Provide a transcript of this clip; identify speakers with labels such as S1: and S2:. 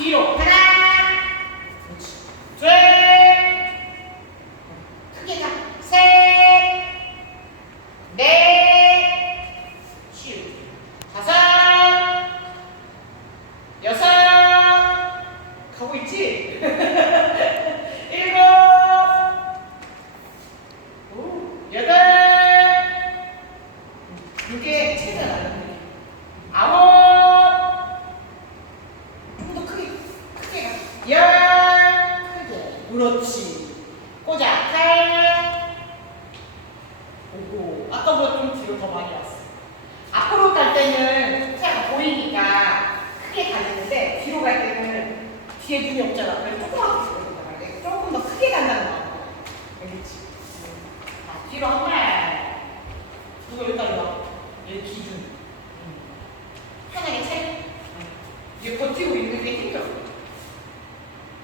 S1: 뒤로. 하나. 그렇지. 둘. 크게 가. 셋. 넷. 슈. 다섯. 여섯. 가고 있지? 일곱. 오, 여덟. 이게 최대한 그렇지. 꽂아. 칼. 오고. 아까보다 뭐 좀 뒤로 더 많이 왔어. 앞으로 갈 때는 차가 보이니까 크게 가는데 뒤로 갈 때는 뒤에 눈이 없잖아. 그래서 조그맣게 들어간다. 그래. 조금 더 크게 간다는 거야. 알겠지? 아, 뒤로 한 발. 누가 여기까지 와? 얘 기준. 음. 편하게 채. 얘 버티고